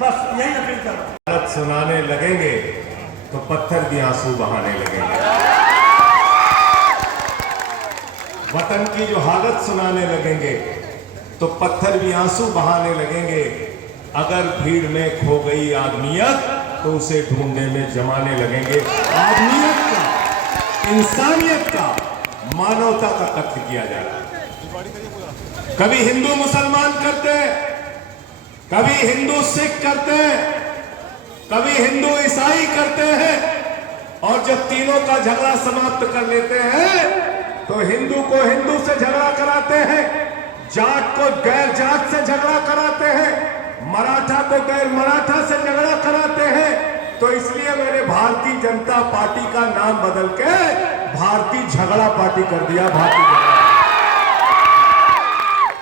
बस यही अपील कर रहा हूं। हालत सुनाने लगेंगे तो पत्थर भी आंसू बहाने लगेंगे। वतन की जो हालत सुनाने लगेंगे तो पत्थर भी आंसू बहाने लगेंगे। अगर भीड़ में खो गई आदमियत तो उसे ढूंढने में जमाने लगेंगे। आदमियत का, इंसानियत का, मानवता का कत्ल किया जा रहा है। कभी हिंदू मुसलमान करते हैं, कभी हिंदू सिख करते हैं, कभी हिंदू ईसाई करते हैं, और जब तीनों का झगड़ा समाप्त कर लेते हैं तो हिंदू को हिंदू से झगड़ा कराते हैं, जाट को गैर जाट से झगड़ा कराते हैं, मराठा को गैर मराठा से झगड़ा कराते हैं। तो इसलिए मैंने भारतीय जनता पार्टी का नाम बदल के भारतीय झगड़ा पार्टी कर दिया। भारतीय झगड़ा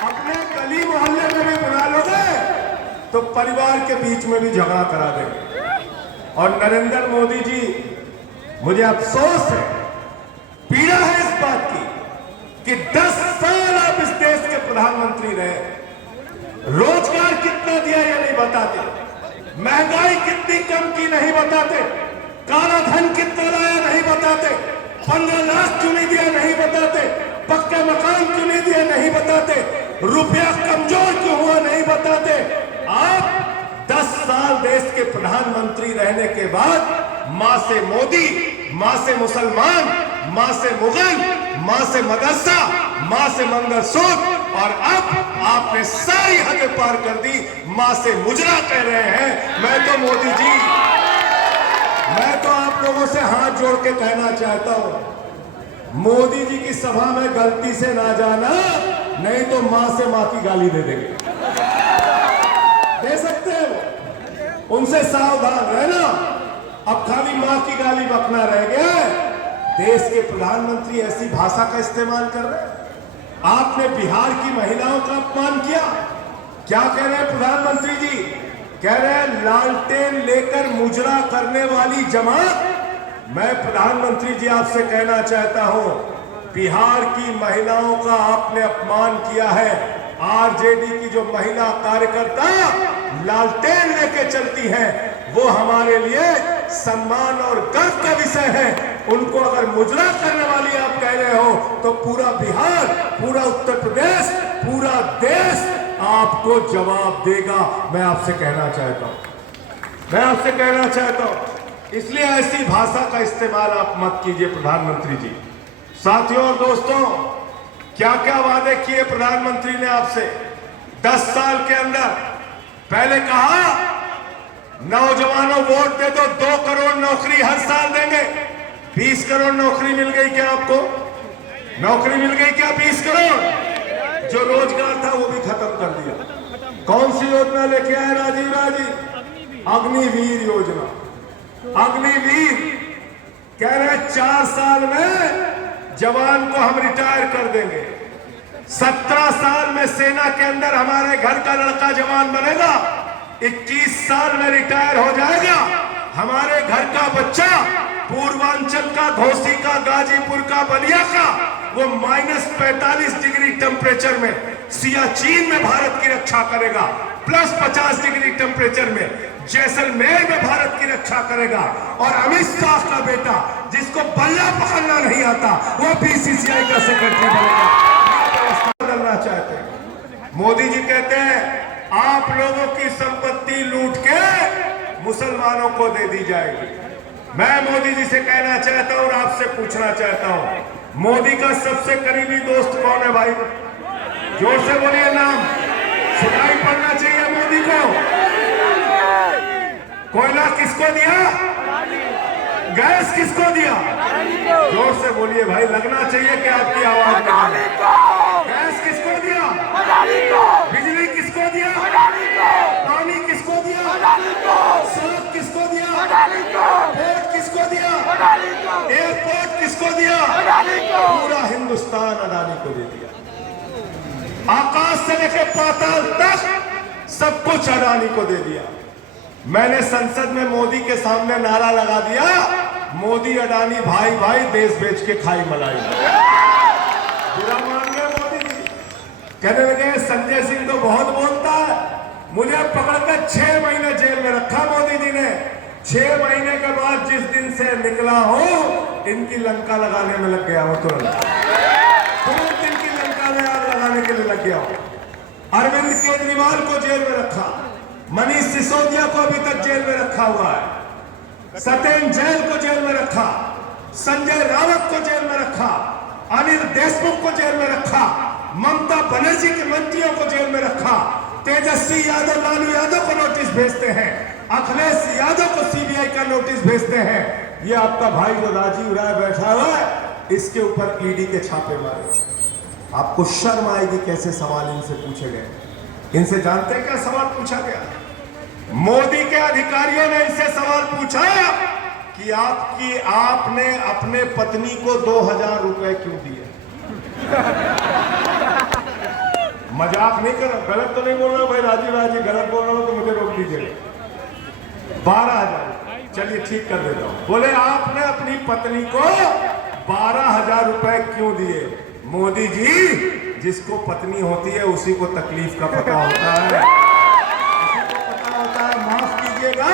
अपने गली मोहल्ले में भी बुला लोगे तो परिवार के बीच में भी झगड़ा करा देंगे। और नरेंद्र मोदी जी, मुझे अफसोस है, पीड़ा है इस बात की कि 10 साल आप इस देश के प्रधानमंत्री रहे, रोजगार कितना दिया ये नहीं बताते, महंगाई कितनी कम की नहीं बताते, काला धन कितना लाया नहीं बताते, 15 लाख क्यों नहीं दिया नहीं बताते, पक्के मकान क्यों नहीं दिया नहीं बताते, रुपया कमजोर क्यों हुआ नहीं बताते। आप 10 साल देश के प्रधानमंत्री रहने के बाद मां से मोदी, मां से मुसलमान, मां से मुगल, मां से मदरसा, मां से मंगलसूत्र, और अब आपने सारी हदें पार कर दी, मां से मुजरा कह रहे हैं। मैं तो मोदी जी, मैं तो आप लोगों से हाथ जोड़ के कहना चाहता हूं, मोदी जी की सभा में गलती से ना जाना, नहीं तो मां से मां की गाली दे देंगे। दे सकते हैं वो, उनसे सावधान रहना। अब खाली मां की गाली बकना रह गया है। देश के प्रधानमंत्री ऐसी भाषा का इस्तेमाल कर रहे हैं। आपने बिहार की महिलाओं का अपमान किया। क्या कह रहे हैं प्रधानमंत्री जी? कह रहे हैं लालटेन लेकर मुजरा करने वाली जमात। मैं प्रधानमंत्री जी आपसे कहना चाहता हूं, बिहार की महिलाओं का आपने अपमान किया है। आरजेडी की जो महिला कार्यकर्ता लालटेन लेके चलती हैं, वो हमारे लिए सम्मान और गर्व का विषय है। उनको अगर मुजरा करने वाली आप कह रहे हो तो पूरा बिहार, पूरा उत्तर प्रदेश, पूरा देश आपको जवाब देगा। मैं आपसे कहना चाहता हूं, मैं आपसे कहना चाहता हूं, इसलिए ऐसी भाषा का इस्तेमाल आप मत कीजिए प्रधानमंत्री जी। साथियों और दोस्तों, क्या क्या वादे किए प्रधानमंत्री ने आपसे 10 साल के अंदर? पहले कहा नौजवानों वोट दे दो, 2 करोड़ नौकरी हर साल देंगे। 20 करोड़ नौकरी मिल गई क्या आपको? नौकरी मिल गई क्या 20 करोड़? जो रोजगार था वो भी खत्म कर दिया। कौन सी योजना लेके आए राजीव राजी? अग्निवीर योजना। अग्निवीर कह रहे 4 साल में जवान को हम रिटायर कर देंगे। 17 साल में सेना के अंदर हमारे घर का लड़का जवान बनेगा। 21 साल में रिटायर हो जाएगा। हमारे घर का बच्चा पूर्वांचल का, घोसी का, गाजीपुर का, बलिया का, वो -45 डिग्री टेम्परेचर में सियाचिन में भारत की रक्षा करेगा, +50 डिग्री टेम्परेचर में जैसलमेर में भारत की रक्षा करेगा। और अमित शाह का बेटा, जिसको बल्ला पकड़ना नहीं आता, वो बीसीसीआई का सेक्रेटरी बनेगा। बदलना चाहते हैं। मोदी जी कहते हैं आप लोगों की संपत्ति लूट के मुसलमानों को दे दी जाएगी। मैं मोदी जी से कहना चाहता हूं और आपसे पूछना चाहता हूं, मोदी का सबसे करीबी दोस्त कौन है भाई? जोर से बोलिए नाम। सुनाई पड़ना चाहिए मोदी को। कोयला किसको दिया? गैस किसको दिया? जोर से बोलिए भाई, लगना चाहिए कि आपकी आवाज। गैस किसको दिया? बिजली किसको दिया? पानी किसको दिया? सड़क किसको दिया? पोर्ट किसको दिया? एयरपोर्ट किसको दिया? पूरा हिंदुस्तान अडानी को दे दिया। आकाश से लेकर पाताल तक सब कुछ अडानी को दे दिया। मैंने संसद में मोदी के सामने नारा लगा दिया, मोदी अडानी भाई भाई, देश बेच के खाई मलाई। बुरा मान गए मोदी जी। कहने लगे संजय सिंह तो बहुत बोलता है, मुझे पकड़कर 6 महीने जेल में रखा मोदी जी ने। 6 महीने के बाद जिस दिन से निकला हो, इनकी लंका लगाने में लग गया हो, तुरंत इनकी लंका में आग लगाने के लिए लग गया हो। अरविंद केजरीवाल को जेल में रखा, मनीष सिसोदिया को अभी तक जेल में रखा हुआ है, सत्येंद्र जैन को जेल में रखा, संजय रावत को जेल में रखा, अनिल देशमुख को जेल में रखा, ममता बनर्जी के मंत्रियों को जेल में रखा, तेजस्वी यादव, लालू यादव को नोटिस भेजते हैं, अखिलेश यादव को सीबीआई का नोटिस भेजते हैं। ये आपका भाई जो राजीव राय बैठा हुआ है, इसके ऊपर ईडी के छापे मारे। आपको शर्म आएगी कैसे सवाल इनसे पूछे गए। इनसे जानते हैं क्या सवाल पूछा गया? मोदी के अधिकारियों ने इनसे सवाल पूछा कि आपने अपने पत्नी को 2000 रुपए क्यों दिए? मजाक नहीं कर रहा, गलत तो नहीं बोल रहा भाई राजीव राय जी, गलत बोल रहा हूं तो मुझे रोक दीजिए। 12,000, चलिए ठीक कर देता हूं। बोले आपने अपनी पत्नी को 12,000 रुपए क्यों दिए? मोदी जी, जिसको पत्नी होती है उसी को तकलीफ का पता होता है, उसी को पता होता है। माफ कीजिएगा,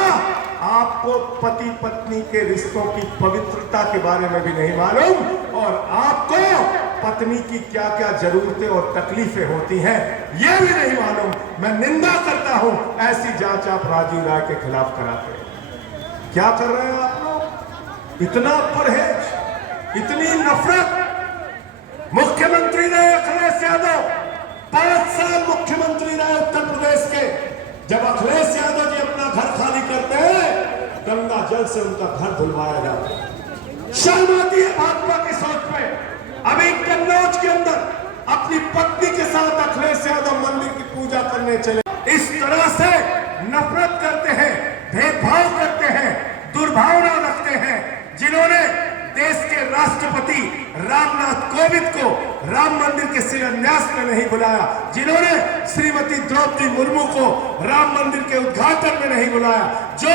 आपको पति पत्नी के रिश्तों की पवित्रता के बारे में भी नहीं मालूम, और आपको पत्नी की क्या क्या जरूरतें और तकलीफें होती हैं यह भी नहीं मालूम। मैं निंदा करता हूं ऐसी जांच आप राजीव राय के खिलाफ कराते हैं। क्या कर रहे हैं आप लोग? इतना परहेज, इतनी नफरत। मुख्यमंत्री रहे अखिलेश यादव, 5 साल मुख्यमंत्री रहे उत्तर प्रदेश के। जब अखिलेश यादव जी अपना घर खाली करते हैं, गंगा जल से उनका घर धुलवाया जाता है। शर्म आती है भाजपा की सोच में। अभी कन्नौज के अंदर अपनी पत्नी के साथ अखिलेश यादव मंदिर की पूजा करने चले। इस तरह से नफरत करते हैं, भेदभाव करते हैं, दुर्भावना रखते हैं। जिन्होंने देश के राष्ट्रपति रामनाथ कोविंद को राम मंदिर के शिलान्यास में नहीं बुलाया, जिन्होंने श्रीमती द्रौपदी मुर्मू को राम मंदिर के उद्घाटन में नहीं बुलाया, जो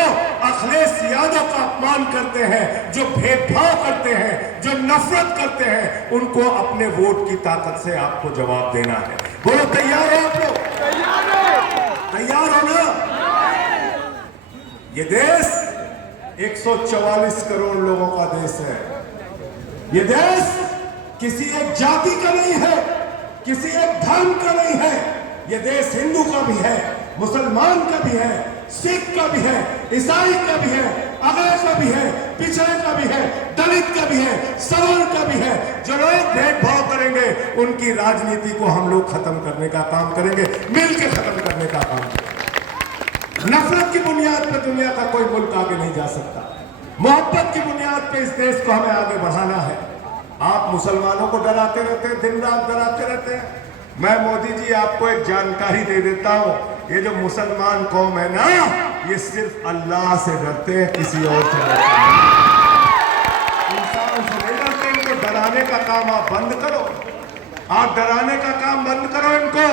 अखिलेश यादव का अपमान करते हैं, जो भेदभाव करते हैं, जो नफरत करते हैं, उनको अपने वोट की ताकत से आपको जवाब देना है। बोलो तैयार हो आप लोग? तैयार हो ना? ये देश 144 करोड़ लोगों का देश है। ये देश किसी एक जाति का नहीं है, किसी एक धर्म का नहीं है। ये देश हिंदू का भी है, मुसलमान का भी है, सिख का भी है, ईसाई का भी है, अगड़े का भी है, पिछड़े का भी है, दलित का भी है, सवर्ण का भी है। जो लोग भेदभाव करेंगे उनकी राजनीति को हम लोग खत्म करने का काम करेंगे, मिलकर खत्म करने का काम करेंगे। नफरत की बुनियाद पर दुनिया का कोई मुल्क आगे नहीं जा सकता। मोहब्बत की बुनियाद पर इस देश को हमें आगे बढ़ाना है। आप मुसलमानों को डराते रहते हैं, दिन रात डराते रहते हैं। मैं मोदी जी आपको एक जानकारी दे देता हूं, ये जो मुसलमान कौम है ना, ये सिर्फ अल्लाह से डरते हैं, किसी और से डरते हैं। इंसान से नहीं डरते। इनको डराने का काम आप बंद करो, आप डराने का काम बंद करो इनको,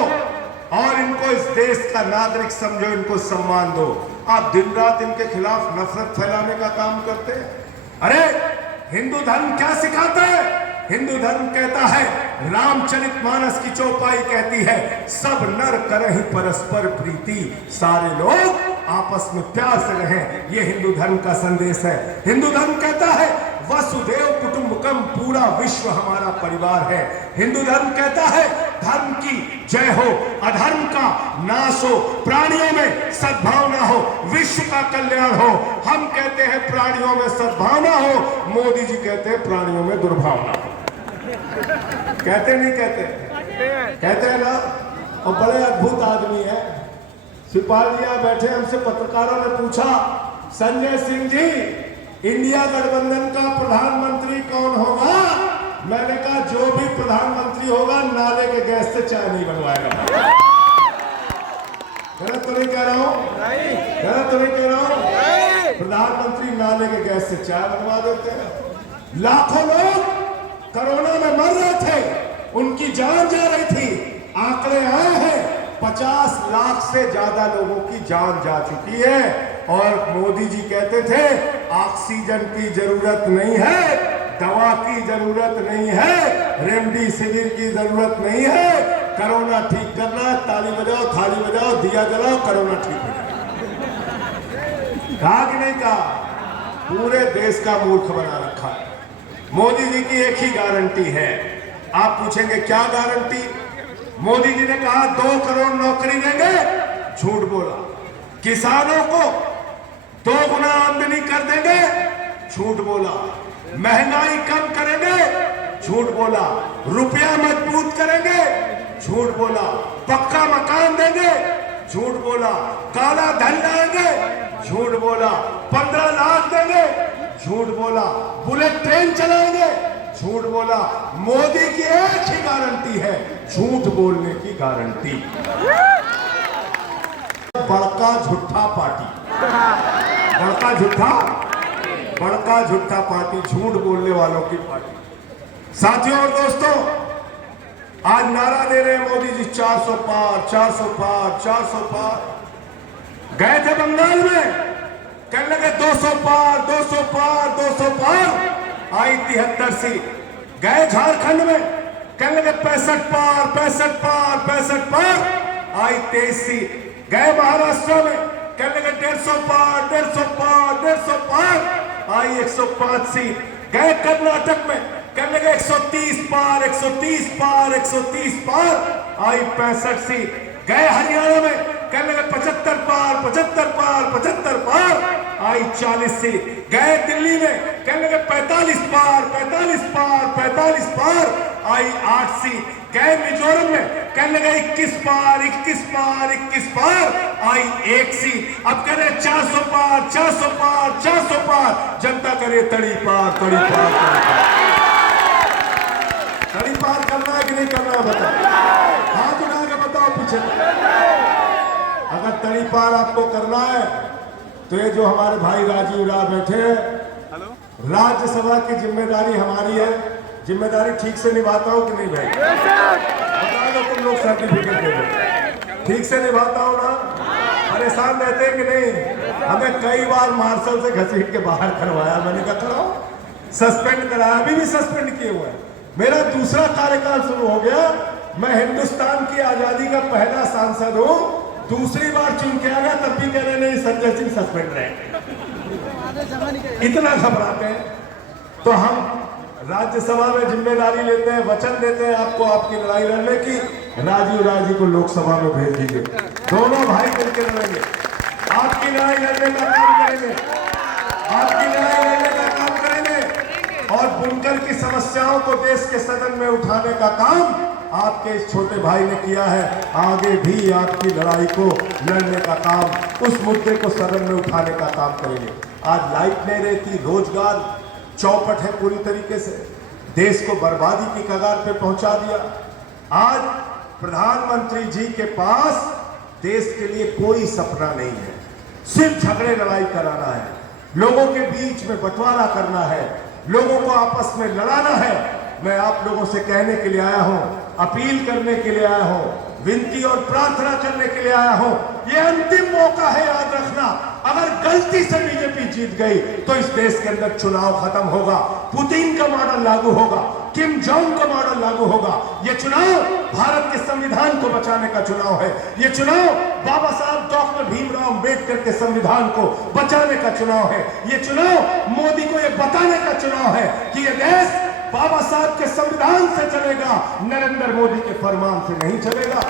और इनको इस देश का नागरिक समझो, इनको सम्मान दो। आप दिन रात इनके खिलाफ नफरत फैलाने का काम करते हैं। अरे हिंदू धर्म क्या सिखाता है? हिंदू धर्म कहता है, रामचरितमानस की चौपाई कहती है, सब नर करहि परस्पर प्रीति, सारे लोग आपस में प्यार से रहें। यह हिंदू धर्म का संदेश है। हिंदू धर्म कहता है, वसुदेव कुटुंबकम, पूरा विश्व हमारा परिवार है। हिंदू धर्म कहता है, धर्म की जय हो, अधर्म का नाश हो, प्राणियों में सद्भावना हो, विश्व का कल्याण हो। हम कहते हैं प्राणियों में सद्भावना हो, मोदी जी कहते हैं प्राणियों में दुर्भावना हो। कहते नहीं कहते? कहते हैं ना। और बड़े अद्भुत आदमी है। सिपाहिया बैठे, हमसे पत्रकारों ने पूछा, संजय सिंह जी, इंडिया गठबंधन का प्रधानमंत्री कौन होगा? मैंने कहा, जो भी प्रधानमंत्री होगा नाले के गैस से चाय नहीं बनवाएगा। गलत तो नहीं कह रहा हूं? गलत तो नहीं कह रहा हूं? प्रधानमंत्री नाले के गैस से चाय बनवा देते हैं। लाखों लोग कोरोना में मर रहे थे, उनकी जान जा रही थी। आंकड़े आए हैं, 50 लाख से ज्यादा लोगों की जान जा चुकी है। और मोदी जी कहते थे, ऑक्सीजन की जरूरत नहीं है, दवा की जरूरत नहीं है, रेमडेसिविर की जरूरत नहीं है, कोरोना ठीक करना, ताली बजाओ, थाली बजाओ, दिया जलाओ, कोरोना ठीक हो जाए। कहा कि नहीं कहा? पूरे देश का मूर्ख बना रखा है। मोदी जी की एक ही गारंटी है। आप पूछेंगे क्या गारंटी? मोदी जी ने कहा 2 करोड़ नौकरी देंगे, झूठ बोला। किसानों को 2 गुना आमदनी कर देंगे, झूठ बोला। महंगाई कम करेंगे, झूठ बोला। रुपया मजबूत करेंगे, झूठ बोला। पक्का मकान देंगे, झूठ बोला। काला धन लाएंगे, झूठ बोला। 15 लाख देंगे, झूठ बोला। बुलेट ट्रेन चलाएंगे, झूठ बोला। मोदी की एक ही गारंटी है, झूठ बोलने की गारंटी। बड़का झूठा पार्टी, बड़का झूठा पार्टी, झूठ बोलने वालों की पार्टी। साथियों और दोस्तों, आज नारा दे रहे हैं मोदी जी 400 पार, 400 पार, 400 पार। गए थे बंगाल में, कहने लगे 200 पार, 200 पार, 200 पार। आई 73 सीट। गए झारखंड में, कहने लगे 65 पार, 65 पार, 65 पार। आई 23 सीट। गए महाराष्ट्र में, कहने लगे 150 पार, 150 पार, 150 पार। आई 105 सीट। गए कर्नाटक में, कहने लगे 130 पार, 130 पार, 130 पार। आई 65 सीट। गए हरियाणा में, कहने लगे 75 पार, 75 पार, 75 पार। आई 40 सीट। गए दिल्ली में, कहने लगे 45 पार, 45 पार, 45 पार। आई 8 सीट। गए मिजोरम में, कहने लगे 21 पार, 21 पार, 21 पार। आई 1 सीट। अब कह रहे 400 पार, 400 पार, 400 पार। जनता करे तड़ी पार, तड़ी पार, तड़ी पार करना है कि नहीं करना है? बताओ, हाथ उठा के बताओ पीछे। अगर तड़ी पार आपको करना है तो ये जो हमारे भाई राजीव राव बैठे हैं, राज्यसभा की जिम्मेदारी हमारी है। जिम्मेदारी ठीक से निभाता हूं कि नहीं भाई? बता दो तुम लोग, सर्टिफिकेट दे दो। ठीक से निभाता हूं ना? परेशान रहते हैं कि नहीं? हमें कई बार मार्शल से घसीट के बाहर करवाया, मैंने कहा कराओ, सस्पेंड कराया, अभी भी सस्पेंड किए हुए हैं। मेरा दूसरा कार्यकाल शुरू हो गया, मैं हिंदुस्तान की आजादी का पहला सांसद हूं। दूसरी बार चुन के आ गया, तब भी कह रहे नहीं संजय सिंह सस्पेंड रहे। इतना घबराते हैं। तो हम राज्यसभा में जिम्मेदारी लेते हैं, वचन देते हैं आपको आपकी लड़ाई लड़ने की। राजीव राजी को लोकसभा में भेज दीजिए, दोनों भाई मिलकर लड़ेंगे, आपकी लड़ाई लड़ने का काम करेंगे, आपकी लड़ाई लड़ने का काम करेंगे। और बुनकर की समस्याओं को देश के सदन में उठाने का काम आपके इस छोटे भाई ने किया है। आगे भी आपकी लड़ाई को लड़ने का काम, उस मुद्दे को सदन में उठाने का काम करेंगे। आज लाइट नहीं रहती, रोजगार चौपट है पूरी तरीके से, देश को बर्बादी की कगार पे पहुंचा दिया। आज प्रधानमंत्री जी के पास देश के लिए कोई सपना नहीं है, सिर्फ झगड़े लड़ाई कराना है, लोगों के बीच में बंटवारा करना है, लोगों को आपस में लड़ाना है। मैं आप लोगों से कहने के लिए आया हूं, अपील करने के लिए आया हूं, विनती और प्रार्थना करने के लिए आया हूं। ये अंतिम मौका है, याद रखना। अगर गलती से बीजेपी जीत गई तो इस देश के अंदर चुनाव खत्म होगा, पुतिन का मॉडल लागू होगा, किम जोंग का मॉडल लागू होगा। ये चुनाव भारत के संविधान को बचाने का चुनाव है। ये चुनाव बाबा साहब डॉक्टर भीमराव अंबेडकर के संविधान को बचाने का चुनाव है। ये चुनाव मोदी को ये बताने का चुनाव है कि ये देश बाबा साहब के संविधान से चलेगा, नरेंद्र मोदी के फरमान से नहीं चलेगा।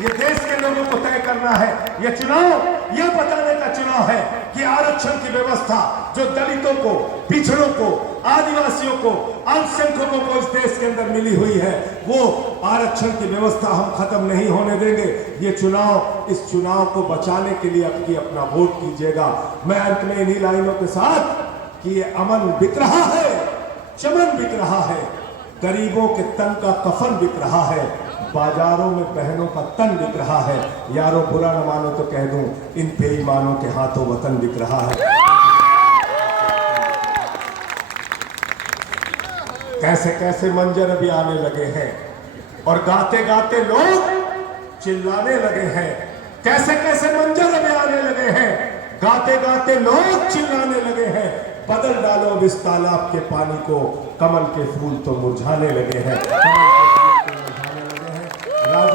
ये देश के लोगों को तय करना है। ये चुनाव ये बताने का चुनाव है कि आरक्षण की व्यवस्था जो दलितों को, पिछड़ों को, आदिवासियों को, अल्पसंख्यकों को इस देश के अंदर मिली हुई है, वो आरक्षण की व्यवस्था हम खत्म नहीं होने देंगे। ये चुनाव, इस चुनाव को बचाने के लिए आपकी अपना वोट कीजिएगा। मैं अंत में इन्हीं लाइनों के साथ कि ये अमन बिक रहा है, चमन बिक रहा है, गरीबों के तन का कफन बिक रहा है, बाजारों में बहनों का तन बिक रहा है। यारो बुरा न मानो तो कह दूं, इन बेईमानों के हाथों वतन बिक रहा है। कैसे कैसे मंजर अभी आने लगे हैं और गाते गाते लोग चिल्लाने लगे हैं। कैसे कैसे मंजर अभी आने लगे हैं, गाते गाते लोग चिल्लाने लगे हैं। बदल डालो अब इस तालाब के पानी को, कमल के फूल तो मुरझाने लगे हैं।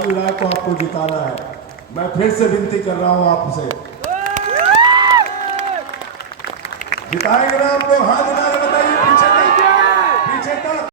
बासु राय को आपको जिताना है। मैं फिर से विनती कर रहा हूं आपसे, जिताएंगे ना आप लोग? हाथ उठा